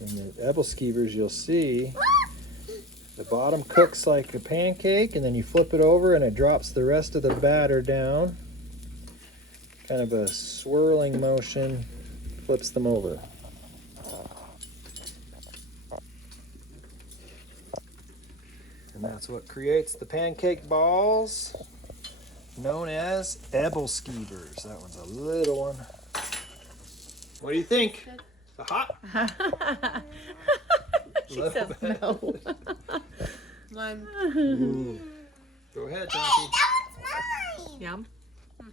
In the Ebelskivers, you'll see the bottom cooks like a pancake, and then you flip it over and it drops the rest of the batter down. Kind of a swirling motion, flips them over. And that's what creates the pancake balls, known as Ebelskivers. That one's a little one. What do you think? Hot? She says no. Mine. Ooh. Go ahead, Jackie. That one's mine. Yum. Come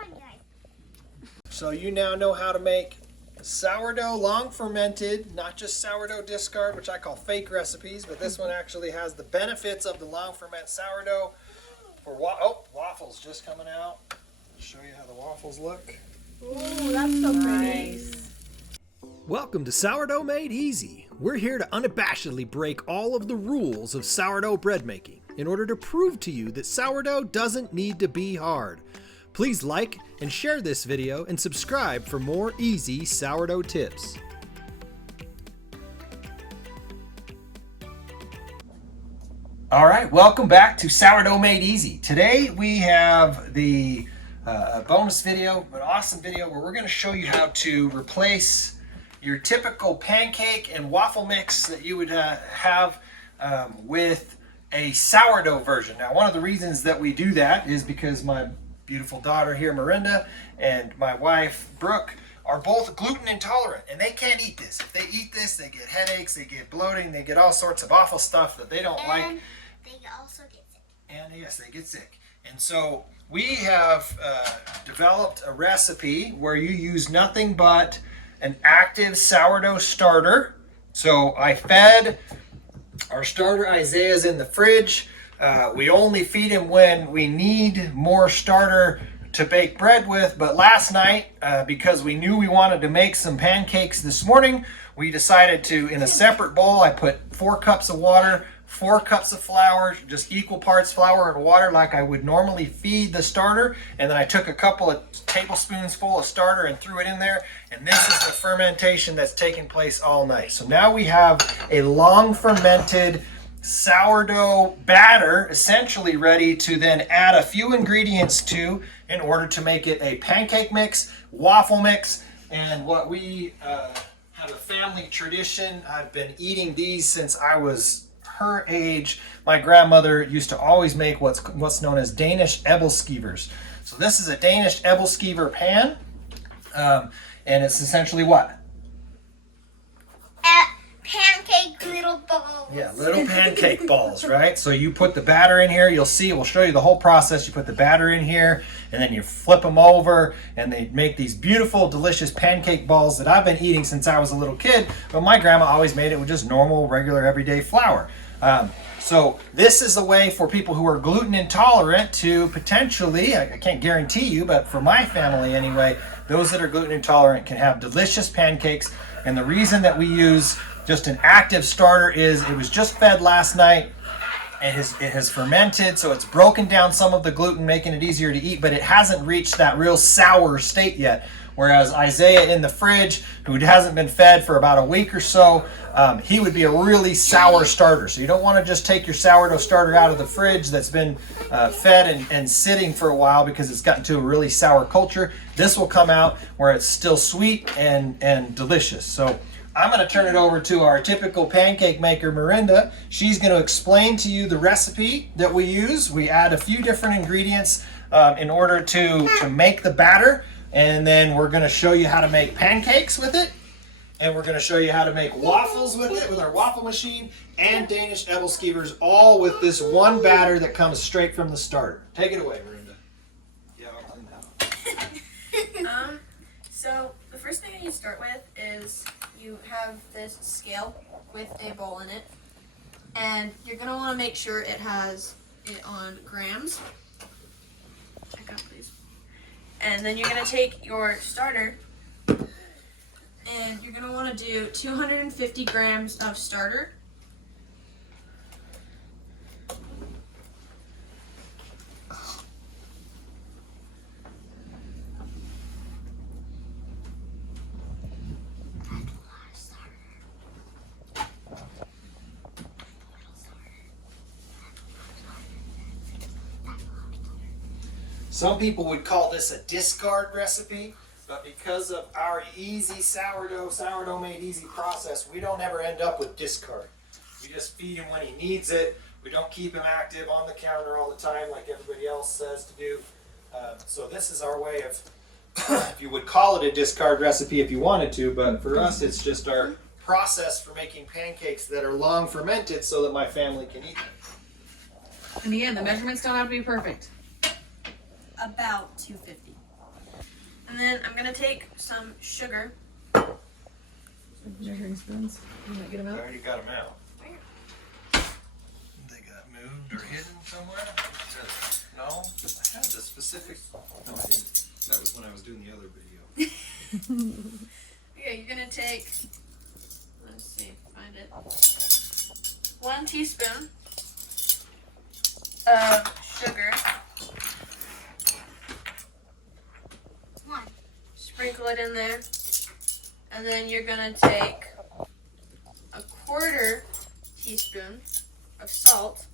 on, guys. So you now know how to make sourdough long fermented, not just sourdough discard, which I call fake recipes, but this one actually has the benefits of the long ferment sourdough. For waffles just coming out. I'll show you how the waffles look. Ooh, that's so Nice. pretty. Welcome to Sourdough Made Easy. We're here to unabashedly break all of the rules of sourdough bread making in order to prove to you that sourdough doesn't need to be hard. Please like and share this video and subscribe for more easy sourdough tips. All right, welcome back to Sourdough Made Easy. Today we have the bonus video, an awesome video where we're going to show you how to replace your typical pancake and waffle mix that you would have with a sourdough version. Now, one of the reasons that we do that is because my beautiful daughter here, Miranda, and my wife, Brooke, are both gluten intolerant, and they can't eat this. If they eat this, they get headaches, they get bloating, they get all sorts of awful stuff that they don't like. They also get sick. And yes, they get sick. And so we have developed a recipe where you use nothing but an active sourdough starter. So I fed our starter. Isaiah's in the fridge. We only feed him when we need more starter to bake bread with. But last night, because we knew we wanted to make some pancakes this morning, we decided to, in a separate bowl, I put 4 cups of water, 4 cups of flour, just equal parts flour and water like I would normally feed the starter. And then I took a couple of tablespoons full of starter and threw it in there. And this is the fermentation that's taking place all night. So now we have a long fermented sourdough batter essentially ready to then add a few ingredients to in order to make it a pancake mix, waffle mix, and what we have a family tradition. I've been eating these since I was her age. My grandmother used to always make what's known as Danish Ebelskivers. So this is a Danish Ebelskiver pan, and it's essentially what? Pancake little balls. Yeah, little pancake balls, right? So you put the batter in here. You'll see, we'll show you the whole process. You put the batter in here, and then you flip them over, and they make these beautiful, delicious pancake balls that I've been eating since I was a little kid. But my grandma always made it with just normal, regular, everyday flour. So this is the way for people who are gluten intolerant to potentially, I can't guarantee you, but for my family anyway, those that are gluten intolerant can have delicious pancakes. And the reason that we use just an active starter is it was just fed last night. It has fermented, so it's broken down some of the gluten, making it easier to eat, but it hasn't reached that real sour state yet. Whereas Isaiah in the fridge, who hasn't been fed for about a week or so, he would be a really sour starter. So you don't want to just take your sourdough starter out of the fridge that's been fed and sitting for a while because it's gotten to a really sour culture. This will come out where it's still sweet and delicious. So I'm going to turn it over to our typical pancake maker, Miranda. She's going to explain to you the recipe that we use. We add a few different ingredients in order to make the batter. And then we're going to show you how to make pancakes with it. And we're going to show you how to make waffles with it, with our waffle machine, and Danish Ebelskivers, all with this one batter that comes straight from the starter. Take it away, Miranda. Yeah, I'll clean that. So the first thing that you start with is you have this scale with a bowl in it, and you're gonna want to make sure it has it on grams. Check out, please. And then you're gonna take your starter, and you're gonna want to do 250 grams of starter. Some people would call this a discard recipe, but because of our easy sourdough made easy process, we don't ever end up with discard. We just feed him when he needs it. We don't keep him active on the counter all the time like everybody else says to do. So this is our way of, if you would call it a discard recipe if you wanted to, but for us it's just our process for making pancakes that are long fermented so that my family can eat them. And again, the measurements don't have to be perfect. About 250. And then I'm gonna take some sugar. Measuring spoons. You might get them I out. already got them out. They got moved or hidden somewhere? No? I had the specific. No, I didn't. That was when I was doing the other video. Okay, you're gonna take, let's see, find it. 1 teaspoon of sugar. Sprinkle it in there. And then you're gonna take a 1/4 teaspoon of salt.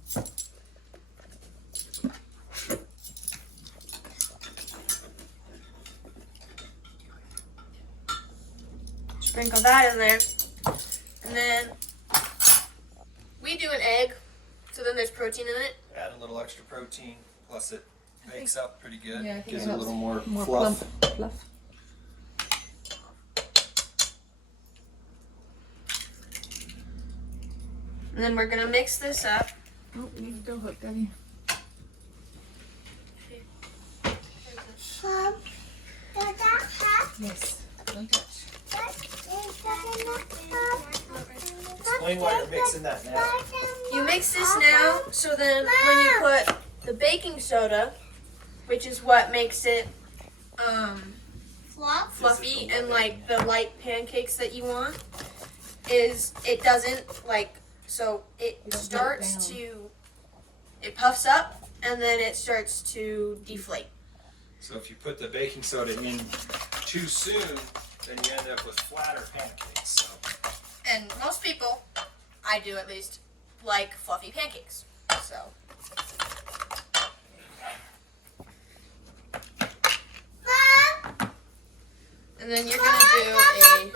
Sprinkle that in there. And then we do an egg, so then there's protein in it. Add a little extra protein, plus it bakes up pretty good. Yeah, I think Gives it it a helps. little more Plump fluff. fluff. And then we're gonna mix this up. Oh, we need a dough hook, Debbie. Mom, does that have Yes. Don't touch. Explain why you're mixing that now. You mix this now, so then when you put the baking soda, which is what makes it fluffy and like the light pancakes that you want, is it doesn't like, so it starts to, it puffs up and then it starts to deflate. So if you put the baking soda in too soon, then you end up with flatter pancakes. So. And most people, I do at least, like fluffy pancakes. So. Mom, And then you're gonna do a I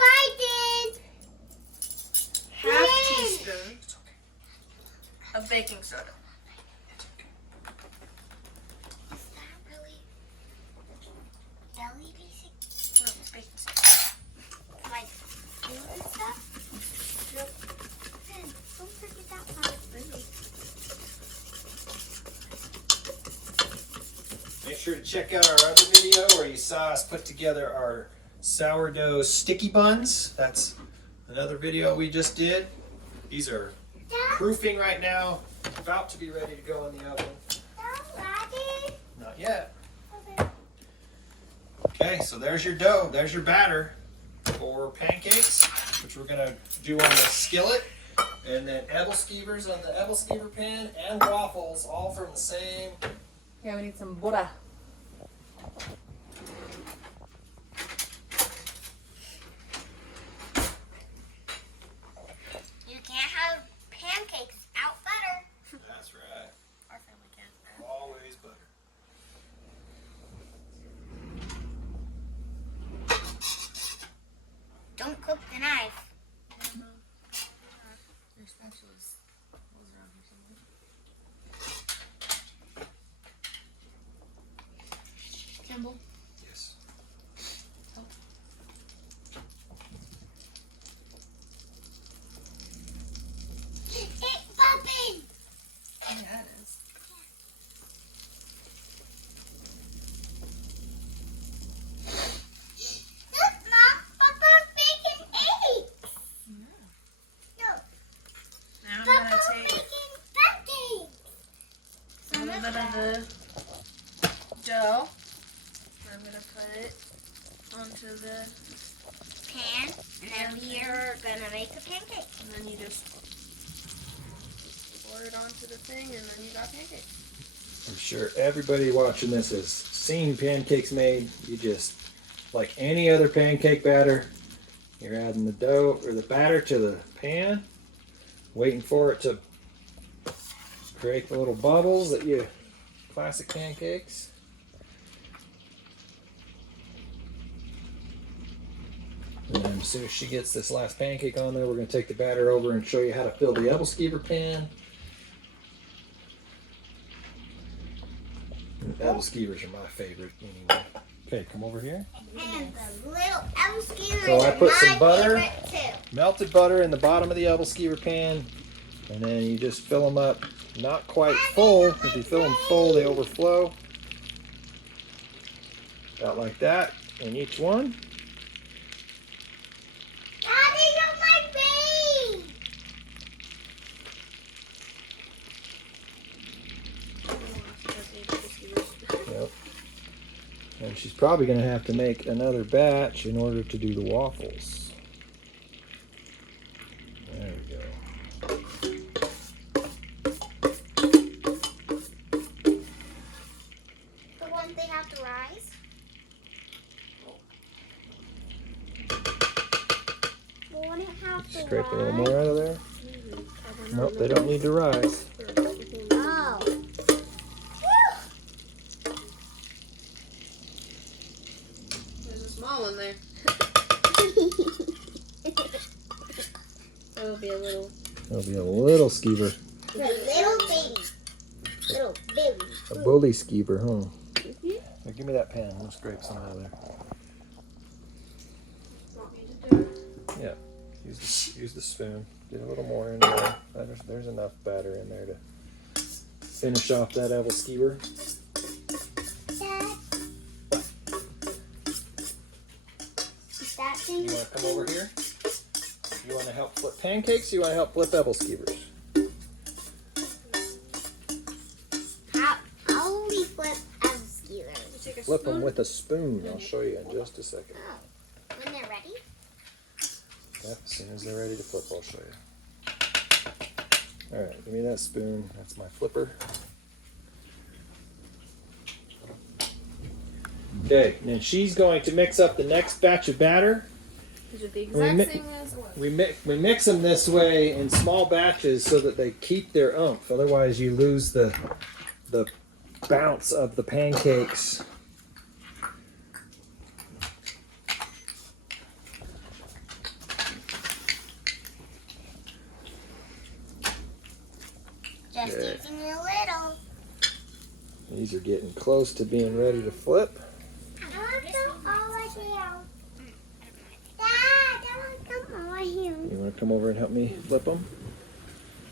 half teaspoon of baking soda. Is that really jelly basic? No, it's baking soda. Like food and stuff? Yep. Then don't forget that part. Make sure to check out our other video where you saw us put together our sourdough sticky buns. That's another video we just did. These are proofing right now, about to be ready to go in the oven. Daddy. Not yet. Okay, so there's your dough. There's your batter for pancakes, which we're gonna do on the skillet. And then Ebelskivers on the Ebelskiver pan and waffles, all from the same. Yeah, we need some butter. You can't have pancakes out butter. That's right. Our family can. Always butter. Don't cook the knife. Your spatula's around here somewhere. Campbell. Yes. It's popping. Yeah, it is. Look, Mom, Papa's baking eggs. No, Now I'm gonna Papa's take baking pancakes. a little bit of the dough. I'm gonna put it onto the, Pan, and then we're gonna make a pancake. and then you just pour it onto the thing, and then you got pancakes. I'm sure everybody watching this has seen pancakes made. You just, like any other pancake batter, you're adding the dough or the batter to the pan, waiting for it to create the little bubbles that you, classic pancakes. as soon as she gets this last pancake on there, we're going to take the batter over and show you how to fill the Ebelskiver pan. Ebelskivers are my favorite anyway. Okay, come over here. And the little Ebelskivers So I put some butter, are my favorite too. melted butter in the bottom of the Ebelskiver pan, and then you just fill them up, not quite full. If you fill them full, they overflow. About like that in each one. Daddy, you're my babe. Yep. And she's probably going to have to make another batch in order to do the waffles. There we go. The ones they have to rise. The one that have to Scrape a little rise. more out of there. Nope, they don't need to rise. Oh. There's a small one there. That'll be a little. There'll be a little skeever. The little baby. Little baby. A bully skeever, huh? Here, give me that pan. I'll scrape some out of there. Want me to do it? Yeah. Use the spoon. Get a little more in there. There's enough batter in there to finish off that Ebelskiver. Dad. Is that thing? You want to come over here? You want to help flip pancakes? You want to help flip Ebelskivers? How will we flip Ebelskivers? Take a Flip them spoon. with a spoon. I'll show you in just a second. Oh. When they're ready? Yep, as soon as they're ready to flip, I'll show you. Alright, give me that spoon. That's my flipper. Okay, and then she's going to mix up the next batch of batter. Is it the We mi- exact same as what? We mix them this way in small batches so that they keep their oomph. Otherwise, you lose the bounce of the pancakes. Just Okay. using a little. These are getting close to being ready to flip. I want to come over here. Dad, I want to come over here. You want to come over and help me flip them?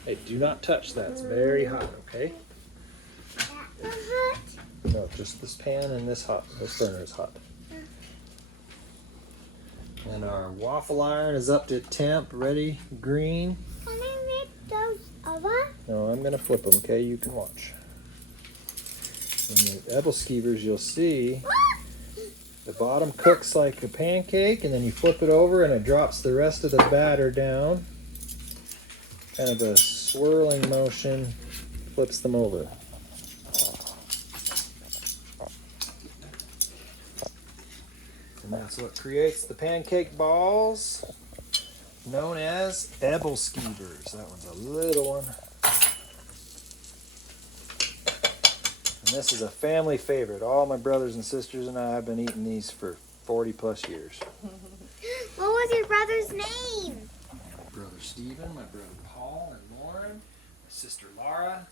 Hey, do not touch that. It's very hot, okay? That hurt. No, just this pan and this burner is hot. And our waffle iron is up to temp, ready, green. Can I make those over? No, I'm going to flip them, okay? You can watch. In the Ebelskivers, you'll see the bottom cooks like a pancake, and then you flip it over and it drops the rest of the batter down. Kind of a swirling motion, flips them over. And that's what creates the pancake balls, known as Ebelskivers. That one's a little one. And this is a family favorite. All my brothers and sisters and I have been eating these for 40 plus years. What was your brother's name? My brother Stephen, my brother Paul and Lauren, my sister Laura,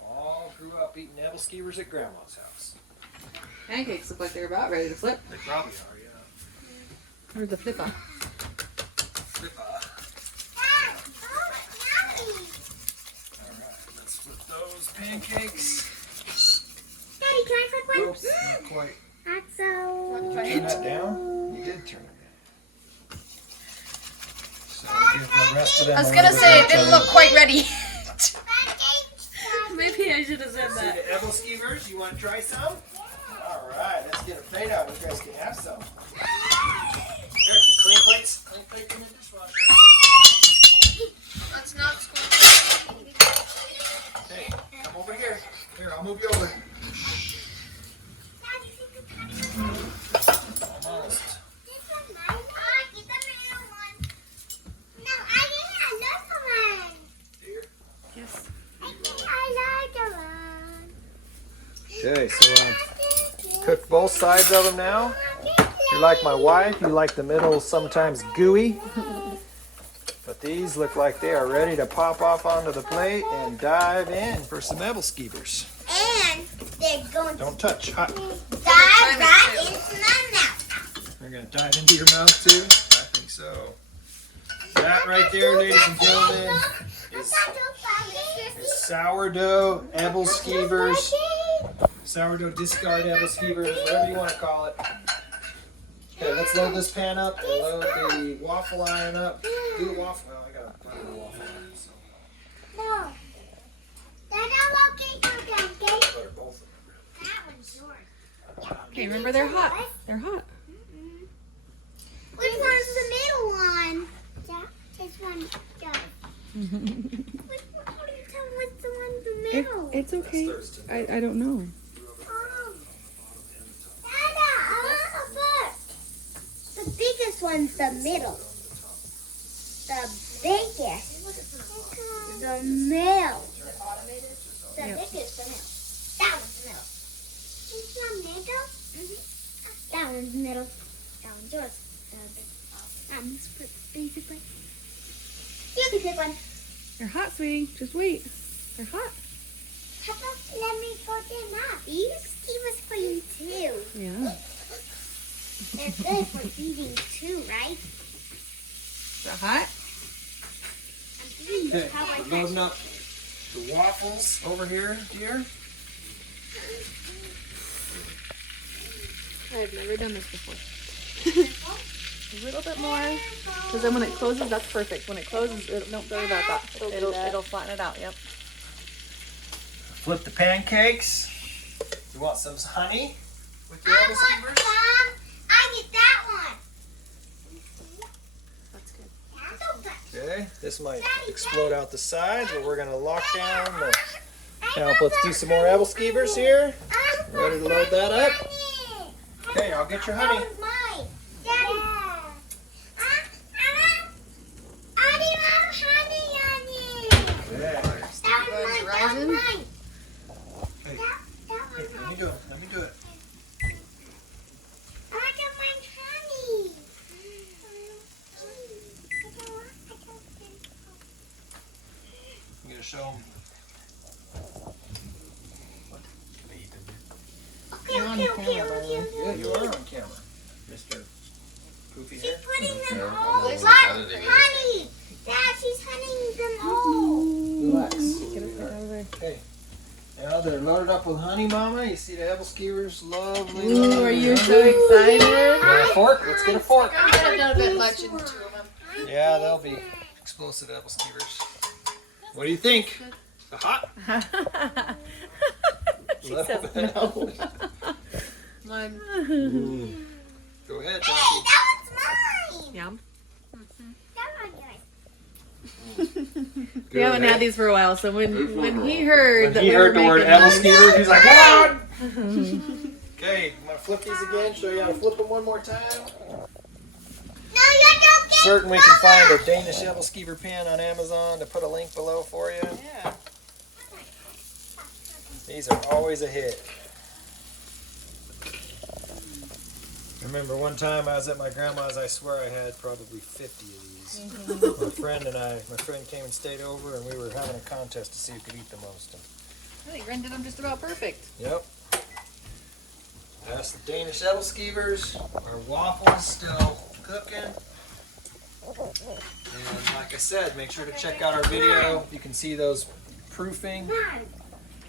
all grew up eating Ebelskivers at Grandma's house. Pancakes look like they're about ready to flip. They probably are, yeah. Where's the flipper? Dad, oh, yummy. Alright, let's flip those pancakes. Daddy, can I flip one? Oops, not quite. That's so. Turn that down? You did turn it down. So give the rest of them I was a gonna little say bit it of didn't time. look quite ready. Maybe I should have said See that. the Ebelskivers? You want to try some? Alright, let's get a plate out. You guys can have some. Here, clean plates. Clean plate in the dishwasher. Let's not squeeze. Hey, come over here. Here, I'll move you over. Almost. Here. Yes. Okay, so cook both sides of them now. you're like my wife, you like the middle sometimes gooey. But these look like they are ready to pop off onto the plate and dive in for some Ebelskivers. And they're going Don't touch. Hot. to dive right into my mouth. They're going to dive into your mouth too? I think so. That right there, ladies and gentlemen, is sourdough Ebelskivers. Sourdough discard Ebelskivers, whatever you want to call it. Okay, let's load this pan up and load the waffle iron up. Do the waffle. Well, I got to run the waffle iron. So. No. That's not okay, okay? Butter both of them. That one's yours. Okay, remember they're hot. They're hot. Which one's the middle one? Yeah, this one does. Which one? How do you tell what's the one in the middle? It's okay. I don't know. Oh. Dada, I want first. The biggest one's the middle. The biggest. The middle. The biggest, the middle. That one's the middle. Is the middle? Mm-hmm. That one's the middle. That one's yours. That one's basically. You can pick one. They're hot, sweetie. Just wait. They're hot. How about let me go them up? These was for you too. Yeah. They're good for eating too, right? They're hot? Okay, we're loading up the waffles over here, dear. I've never done this before. A little bit more, because then when it closes, that's perfect. When it closes, don't worry about that. It'll flatten it out. Yep. Flip the pancakes. You want some honey with your I want Ebelskivers? some. I get that one. That's good. That's okay. Okay, this might explode out the sides, but we're gonna lock down the. Now let's do some more Ebelskivers here. Ready to load that up? Okay, I'll get your honey. That was mine. Daddy. I didn't have honey on it. Yeah. That was mine. That was mine. Hey, That was let me mine. go. Let me do it. I got my honey. I'm gonna show them. Okay, okay. Yeah, you are on camera, Mr. Poofy She's here. putting them all. Honey. Dad, she's honeying them all. Relax. Get it out of there. Okay. Now they're loaded up with honey, Mama. You see the Ebelskivers, lovely. Ooh, are you so excited? Want a fork? Let's get a fork. I'm gonna get a bit much into two of them. Yeah, they'll be explosive Ebelskivers. What do you think? Hot? She says no. Mine. Go ahead, Hey, Donkey. that one's mine. Yum. That one's yours. We haven't had these for a while, so when he heard When that he we heard were the word making them- Ebelskivers, he's like, what? Okay, I'm going to flip these again, show you how to flip them one more time. No, you're not getting Certain we can find a Danish Ebelskiver pan on Amazon to put a link below for you. Yeah. These are always a hit. I remember one time I was at my grandma's, I swear I had probably 50 of these. My friend came and stayed over and we were having a contest to see who could eat the most. I think Ren did them just about perfect. Yep. That's the Danish Ebelskivers. Our waffles still cooking. And like I said, make sure to check out our video. You can see those proofing.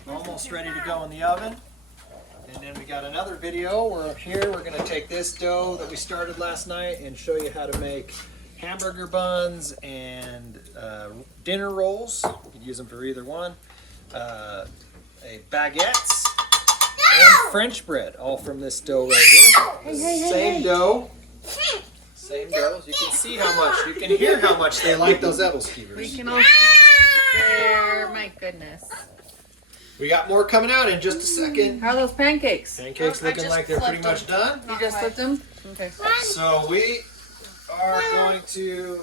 Almost ready to go in the oven. And then we got another video. We're going to take this dough that we started last night and show you how to make hamburger buns and dinner rolls. You can use them for either one. Baguettes and French bread, all from this dough right here. Same dough. Same dough. You can see how much, you can hear how much they like those We Ebelskivers. can all share. My goodness. We got more coming out in just a second. How are those pancakes? Pancakes I looking just like they're pretty flipped much done. You just flipped them? Okay. So we are going to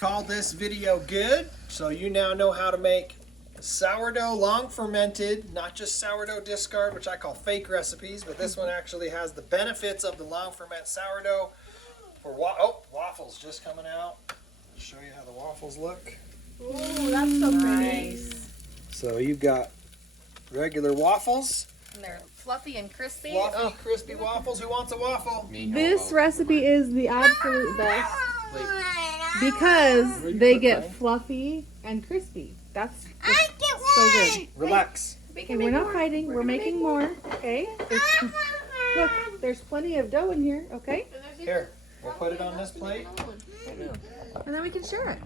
call this video good. So you now know how to make sourdough long fermented, not just sourdough discard, which I call fake recipes, but this one actually has the benefits of the long ferment sourdough. For waffles just coming out. I'll show you how the waffles look. Ooh, that's so pretty. So you've got regular waffles, And they're fluffy and crispy. fluffy, crispy waffles. Who wants a waffle? This recipe is the absolute best because they get fluffy and crispy. That's just so good. Relax. Okay, we're not fighting. We're making more. Okay. Look, there's plenty of dough in here. Okay. Here, we'll put it on this plate. And then we can share it.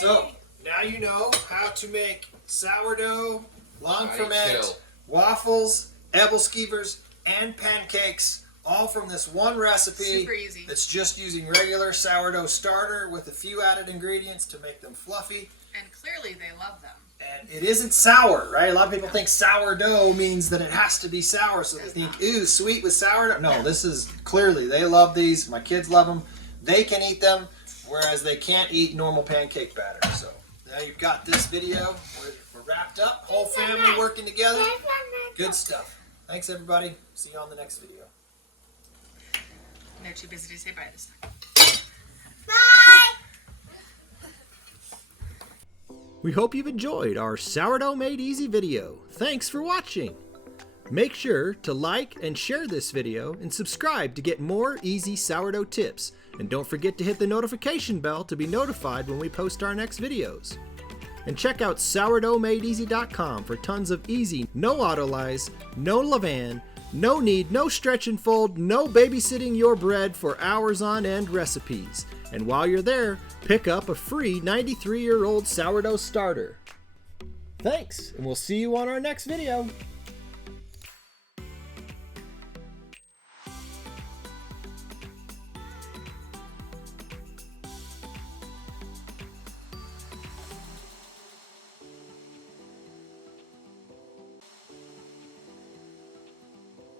So now you know how to make sourdough, long ferment, waffles, Ebelskivers, and pancakes, all from this one recipe. Super easy. That's just using regular sourdough starter with a few added ingredients to make them fluffy. And clearly they love them. And it isn't sour, right? A lot of people think sourdough means that it has to be sour, so they think, ooh, sweet with sourdough. No, this is clearly, they love these. My kids love them. They can eat them, whereas they can't eat normal pancake batter. So now you've got this video. We're wrapped up. Whole family working together. Good stuff. Thanks, everybody. See you on the next video. They're too busy to say bye this time. We hope you've enjoyed our Sourdough Made Easy video. Thanks for watching. Make sure to like and share this video and subscribe to get more easy sourdough tips. And don't forget to hit the notification bell to be notified when we post our next videos. And check out sourdoughmadeeasy.com for tons of easy, no autolyze, no levain, no knead, no stretch and fold, no babysitting your bread for hours on end recipes. And while you're there, pick up a free 93-year-old sourdough starter. Thanks, and we'll see you on our next video.